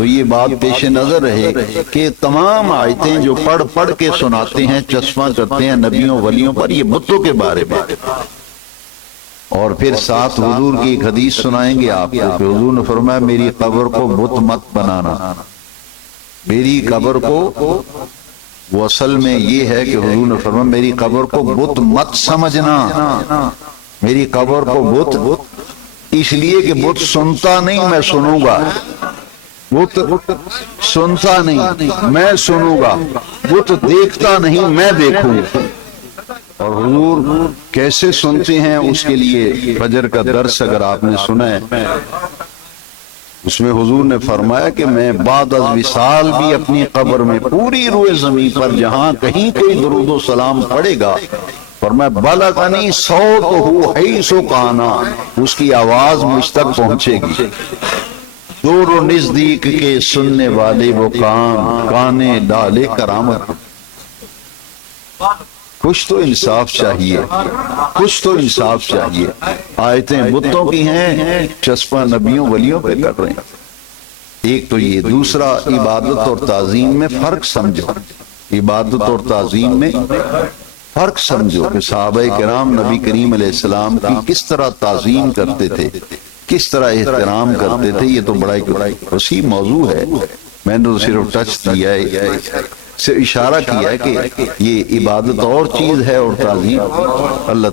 تو یہ بات پیش نظر رہے کہ تمام آیتیں جو پڑھ پڑھ کے سناتے ہیں، چشمہ کرتے ہیں نبیوں ولیوں پر، یہ بتوں کے بارے میں، اور پھر ساتھ حضور کی ایک حدیث سنائیں گے آپ کو کہ حضور نے فرمایا میری قبر کو بت مت بنانا، میری قبر کو، وہ اصل میں یہ ہے کہ حضور نے فرمایا میری قبر کو بت مت سمجھنا، میری قبر کو بت اس لیے کہ بت سنتا نہیں میں سنوں گا، بت سنتا نہیں میں سنوں گا، بت دیکھتا نہیں میں دیکھوں گا۔ اور حضور کیسے سنتے ہیں اس کے لیے فجر کا درس اگر آپ نے سنا ہے، اس میں حضور نے فرمایا کہ میں بعد از وصال بھی اپنی قبر میں پوری روئے زمین پر جہاں کہیں کوئی درود و سلام پڑے گا، فرمایا بلغنی صوتہ حیث کانا، اس کی آواز مجھ تک پہنچے گی، دور و نزدیک کے سننے والے وہ کانے ڈالے کرامت۔ کچھ تو انصاف چاہیے، کچھ تو انصاف چاہیے۔ آیتیں بتوں کی ہیں، چشمہ نبیوں ولیوں پہ کر رہے ہیں۔ ایک تو یہ، دوسرا عبادت اور تعظیم میں فرق سمجھو، عبادت اور تعظیم میں فرق سمجھو کہ صحابہ کرام نبی کریم علیہ السلام کی کس طرح تعظیم کرتے تھے، کس طرح احترام کرتے تھے۔ یہ تو بڑا ایک وسیع موضوع ہے، میں نے تو صرف ٹچ دیا ہے، سے اشارہ کیا ہے کہ یہ عبادت اور چیز ہے اور تعظیم اللہ تعالیٰ